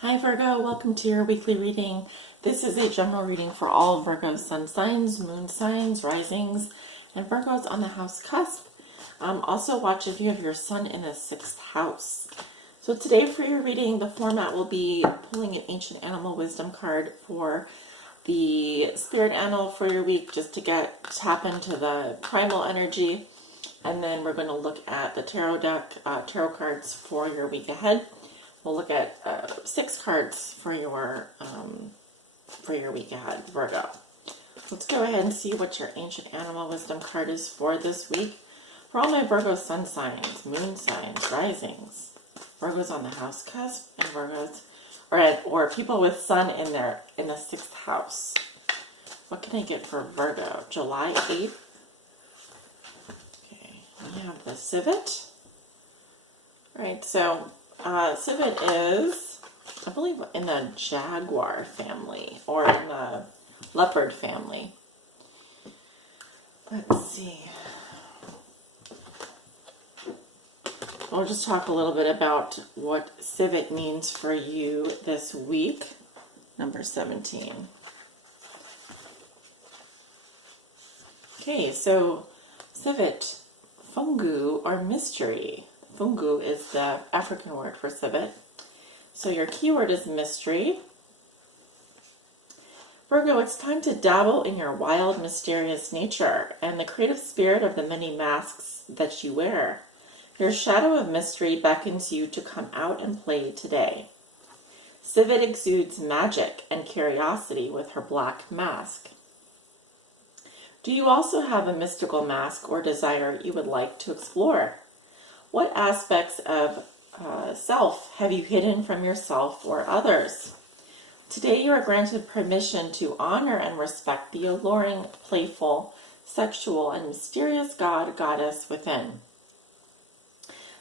Hi Virgo, welcome to your weekly reading. This is a general reading for all Virgo sun signs, moon signs, risings, and Virgos on the house cusp. Also watch if you have your sun in the 6th house. So today for your reading, the format will be pulling an ancient animal wisdom card for the spirit animal for your week, just to tap into the primal energy. And then we're going to look at the tarot deck, tarot cards for your week ahead. We'll look at 6 cards for your week ahead, Virgo. Let's go ahead and see what your ancient animal wisdom card is for this week. For all my Virgo sun signs, moon signs, risings, Virgos on the house cusp, and Virgos or people with sun in the 6th house. What can I get for Virgo? July 8th. Okay, we have the civet. All right, so civet is, I believe, in the jaguar family or in the leopard family. Let's see. We'll just talk a little bit about what civet means for you this week. Number 17. Okay, so civet, fungu or mystery. Fungu is the African word for civet. So your keyword is mystery. Virgo, it's time to dabble in your wild, mysterious nature and the creative spirit of the many masks that you wear. Your shadow of mystery beckons you to come out and play today. Civet exudes magic and curiosity with her black mask. Do you also have a mystical mask or desire you would like to explore? What aspects of self have you hidden from yourself or others? Today you are granted permission to honor and respect the alluring, playful, sexual, and mysterious goddess within.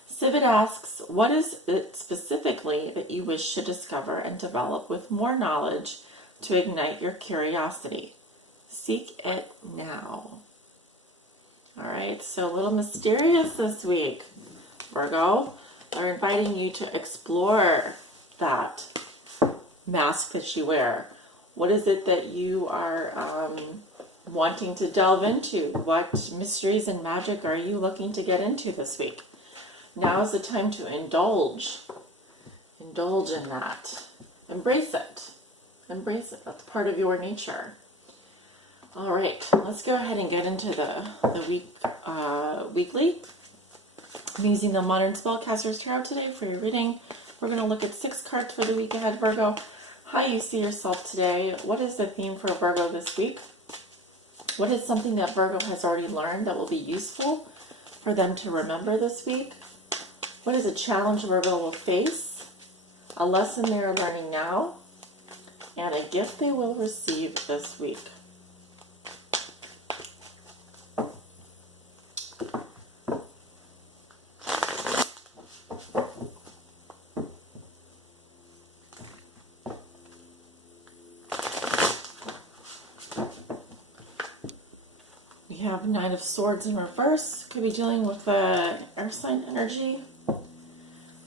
Civet asks, what is it specifically that you wish to discover and develop with more knowledge to ignite your curiosity? Seek it now. All right, so a little mysterious this week, Virgo. They're inviting you to explore that mask that you wear. What is it that you are wanting to delve into? What mysteries and magic are you looking to get into this week? Now is the time to indulge. Indulge in that. Embrace it. Embrace it. That's part of your nature. All right, let's go ahead and get into the weekly. I'm using the Modern Spellcaster's Tarot today for your reading. We're going to look at 6 cards for the week ahead, Virgo. How you see yourself today. What is the theme for Virgo this week? What is something that Virgo has already learned that will be useful for them to remember this week? What is a challenge Virgo will face? A lesson they are learning now? And a gift they will receive this week. We have Knight of Swords in reverse. Could be dealing with the air sign energy.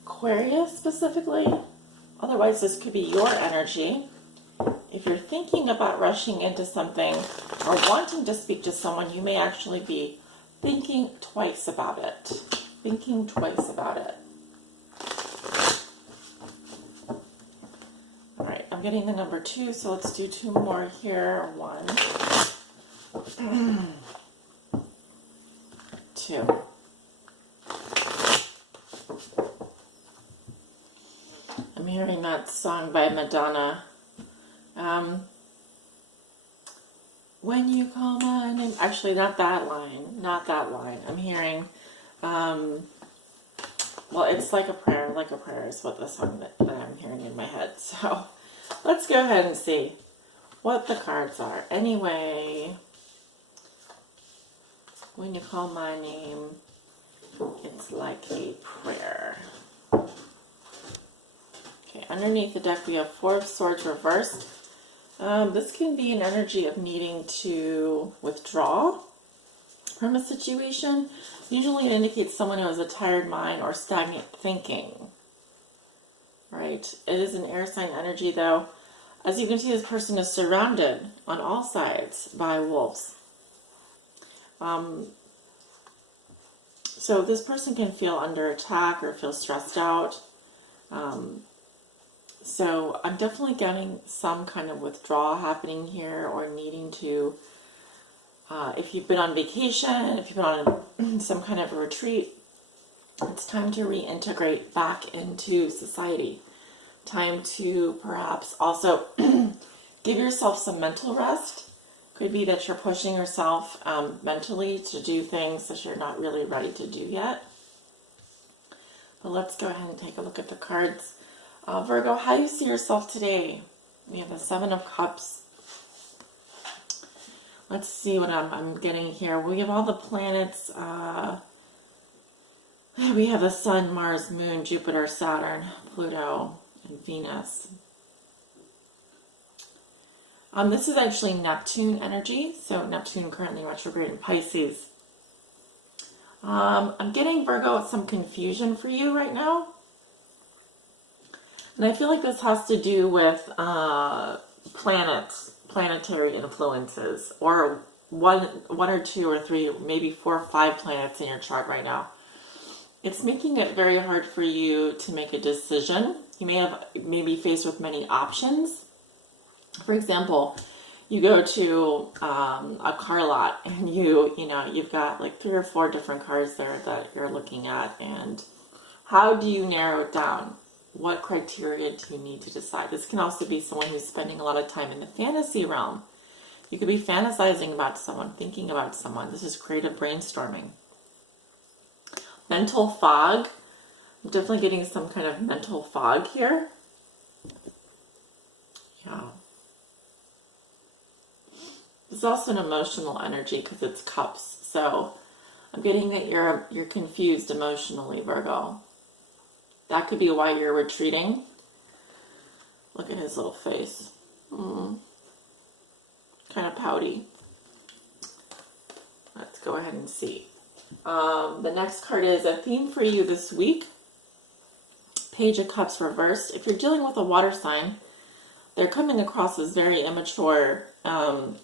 Aquarius specifically. Otherwise, this could be your energy. If you're thinking about rushing into something or wanting to speak to someone, you may actually be thinking twice about it. Thinking twice about it. All right, I'm getting the number 2, so let's do 2 more here. 1, 2. I'm hearing that song by Madonna. When you call my name. Actually, not that line. Not that line. I'm hearing, well, it's like a prayer. Like a prayer is what the song that I'm hearing in my head. So let's go ahead and see what the cards are. Anyway, when you call my name, it's like a prayer. Okay, underneath the deck we have 4 of Swords reversed. This can be an energy of needing to withdraw from a situation. Usually it indicates someone who has a tired mind or stagnant thinking. right? It is an air sign energy, though. As you can see, this person is surrounded on all sides by wolves. So this person can feel under attack or feel stressed out. So I'm definitely getting some kind of withdrawal happening here, or needing to, if you've been on vacation, if you've been on some kind of a retreat, it's time to reintegrate back into society. Time to perhaps also give yourself some mental rest. Could be that you're pushing yourself mentally to do things that you're not really ready to do yet. But let's go ahead and take a look at the cards. Virgo, how you see yourself today? We have the Seven of Cups. Let's see what I'm getting here. We have all the planets. We have the Sun, Mars, Moon, Jupiter, Saturn, Pluto, and Venus. This is actually Neptune energy. So Neptune currently retrograde in Pisces. I'm getting, Virgo, some confusion for you right now. And I feel like this has to do with planets, planetary influences, or one or two or three, maybe 4 or 5 planets in your chart right now. It's making it very hard for you to make a decision. You may be faced with many options. For example, you go to a car lot and you've got like 3 or 4 different cars there that you're looking at, and how do you narrow it down? What criteria do you need to decide? This can also be someone who's spending a lot of time in the fantasy realm. You could be fantasizing about someone, thinking about someone. This is creative brainstorming. Mental fog. I'm definitely getting some kind of mental fog here. Yeah. This is also an emotional energy because it's cups. So I'm getting that you're confused emotionally, Virgo. That could be why you're retreating. Look at his little face. Kind of pouty. Let's go ahead and see. The next card is a theme for you this week. Page of Cups reversed. If you're dealing with a water sign, they're coming across as very immature. The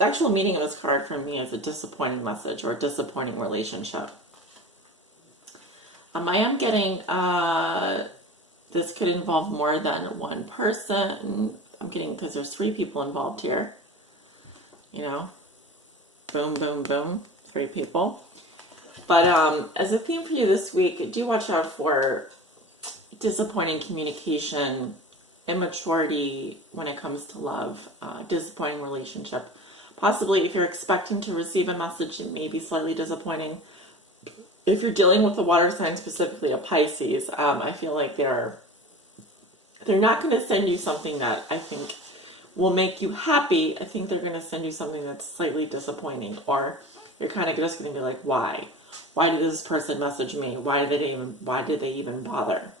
actual meaning of this card for me is a disappointing message or a disappointing relationship. I am getting, this could involve more than one person. I'm getting, because there's 3 people involved here. Boom, boom, boom. 3 people. But as a theme for you this week, do watch out for disappointing communication, immaturity when it comes to love, disappointing relationship. Possibly if you're expecting to receive a message, it may be slightly disappointing. If you're dealing with a water sign, specifically a Pisces, I feel like they're not going to send you something that I think will make you happy. I think they're going to send you something that's slightly disappointing, or you're kind of just going to be like, why? Why did this person message me? Why did they even bother?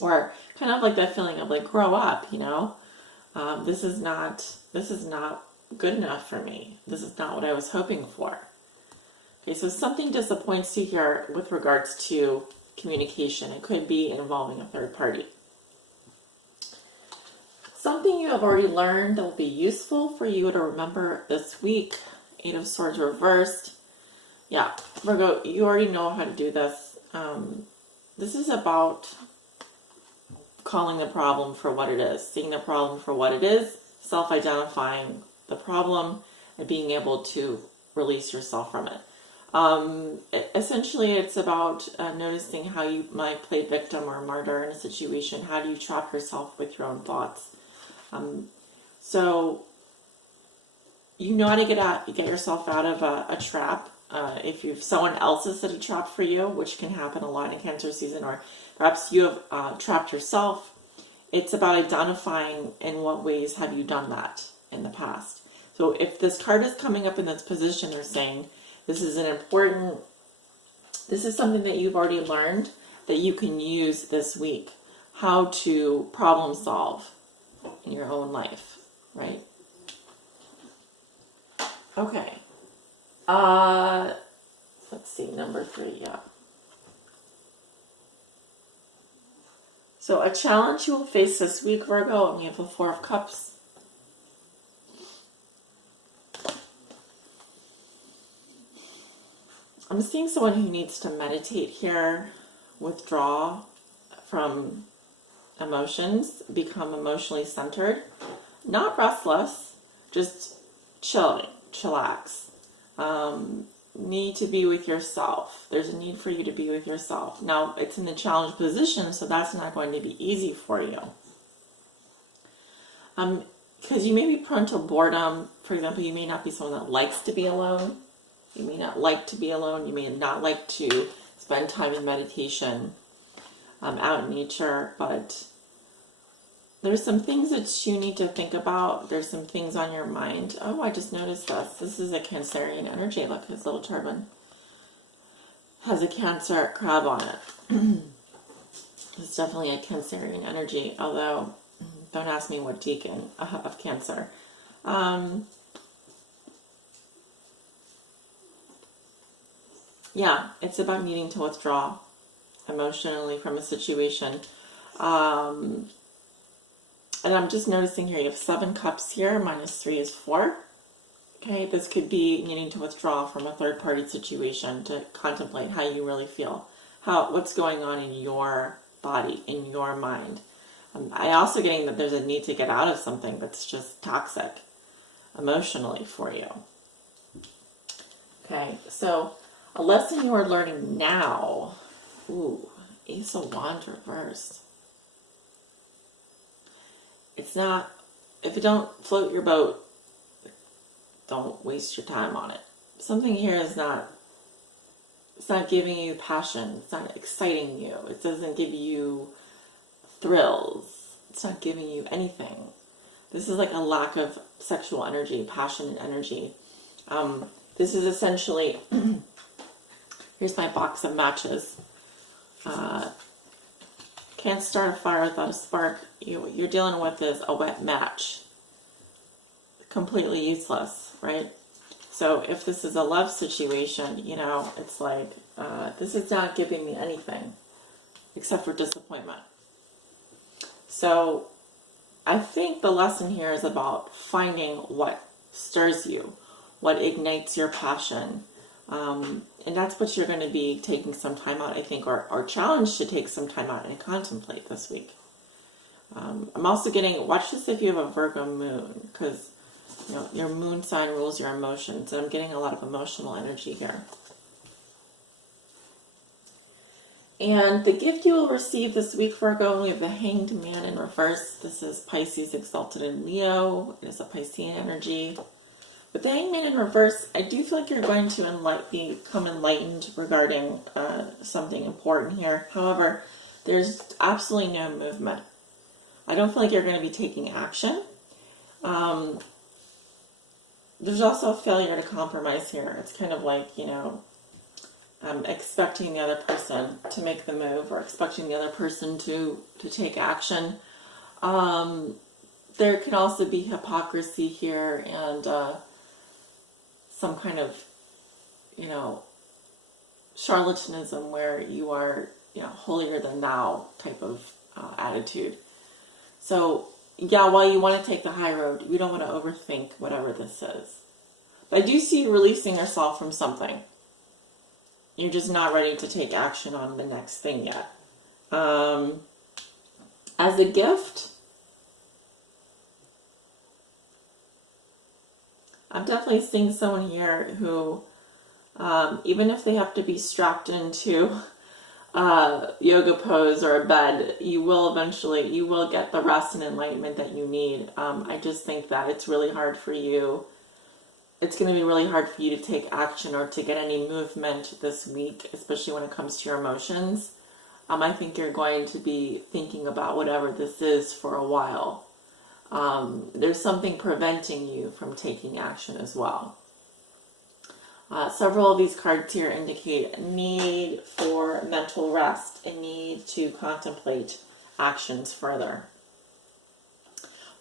Or kind of like that feeling of like, grow up, this is not good enough for me. This is not what I was hoping for. Okay, so something disappoints you here with regards to communication. It could be involving a third party. Something you have already learned that will be useful for you to remember this week. 8 of Swords reversed. Yeah, Virgo, you already know how to do this. This is about calling the problem for what it is, seeing the problem for what it is, self-identifying the problem, and being able to release yourself from it. Essentially, it's about noticing how you might play victim or martyr in a situation. How do you trap yourself with your own thoughts? So you know how to get yourself out of a trap. If someone else has set a trap for you, which can happen a lot in Cancer season, or perhaps you have trapped yourself, it's about identifying in what ways have you done that in the past. So if this card is coming up in this position, they're saying this is something that you've already learned that you can use this week. How to problem solve in your own life, right? Okay. Let's see, number 3, yeah. So a challenge you will face this week, Virgo, and you have the Four of Cups. I'm seeing someone who needs to meditate here, withdraw from emotions, become emotionally centered, not restless, just chilling, chillax. Need to be with yourself. There's a need for you to be with yourself. Now, it's in the challenge position, so that's not going to be easy for you. Because you may be prone to boredom. For example, you may not be someone that likes to be alone. You may not like to be alone. You may not like to spend time in meditation, out in nature, but there's some things that you need to think about. There's some things on your mind. Oh, I just noticed this. This is a Cancerian energy. Look, his little turban has a Cancer crab on it. It's definitely a Cancerian energy, although don't ask me what decan of Cancer. Yeah, it's about needing to withdraw emotionally from a situation. And I'm just noticing here, you have 7 cups here, -3 is 4. Okay, this could be needing to withdraw from a third-party situation to contemplate how you really feel, what's going on in your body, in your mind. I also getting that there's a need to get out of something that's just toxic emotionally for you. Okay, so a lesson you are learning now. Ooh, Ace of Wands reversed. It's not, if you don't float your boat, don't waste your time on it. Something here is not, it's not giving you passion. It's not exciting you. It doesn't give you thrills. It's not giving you anything. This is like a lack of sexual energy, passion and energy. This is essentially, here's my box of matches. Can't start a fire without a spark. What you're dealing with is a wet match. Completely useless, right? So if this is a love situation, you know, it's like, this is not giving me anything except for disappointment. So I think the lesson here is about finding what stirs you, what ignites your passion. And that's what you're going to be taking some time out, I think, or challenged to take some time out and contemplate this week. I'm also getting, watch this if you have a Virgo moon, because you know, your moon sign rules your emotions, and I'm getting a lot of emotional energy here. And the gift you will receive this week, Virgo, we have the Hanged Man in reverse. This is Pisces exalted in Leo. It is a Piscean energy. With the Hanged Man in reverse, I do feel like you're going to become enlightened regarding something important here. However, there's absolutely no movement. I don't feel like you're going to be taking action. There's also a failure to compromise here. It's kind of like, you know, expecting the other person to make the move or expecting the other person to take action. There can also be hypocrisy here and some kind of, you know, charlatanism where you are, you know, holier than thou type of attitude. So, yeah, while you want to take the high road, you don't want to overthink whatever this is. But I do see you releasing yourself from something. You're just not ready to take action on the next thing yet. As a gift, I'm definitely seeing someone here who, even if they have to be strapped into yoga pose or a bed, you will get the rest and enlightenment that you need. I just think that it's really hard for you. It's going to be really hard for you to take action or to get any movement this week, especially when it comes to your emotions. I think you're going to be thinking about whatever this is for a while. There's something preventing you from taking action as well. Several of these cards here indicate a need for mental rest, a need to contemplate actions further.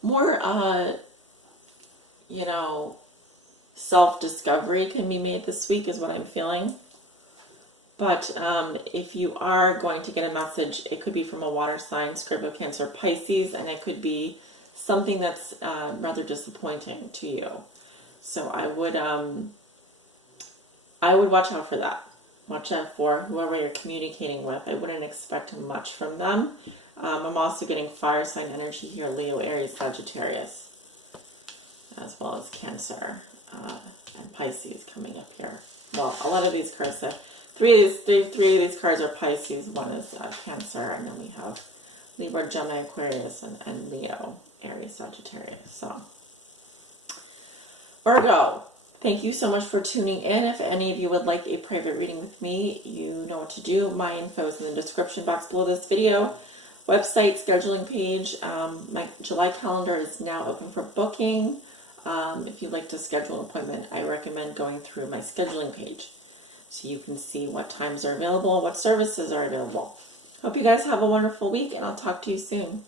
More, you know, self-discovery can be made this week is what I'm feeling. But if you are going to get a message, it could be from a water sign, Scorpio, Cancer, Pisces, and it could be something that's rather disappointing to you. So I would watch out for that. Watch out for whoever you're communicating with. I wouldn't expect much from them. I'm also getting fire sign energy here, Leo, Aries, Sagittarius, as well as Cancer and Pisces coming up here. Well, a lot of these cards say three of these cards are Pisces. One is Cancer, and then we have Libra, Gemini, Aquarius, and Leo, Aries, Sagittarius. So Virgo, thank you so much for tuning in. If any of you would like a private reading with me, you know what to do. My info is in the description box below this video. Website, scheduling page. My July calendar is now open for booking. If you'd like to schedule an appointment, I recommend going through my scheduling page so you can see what times are available, what services are available. Hope you guys have a wonderful week, and I'll talk to you soon.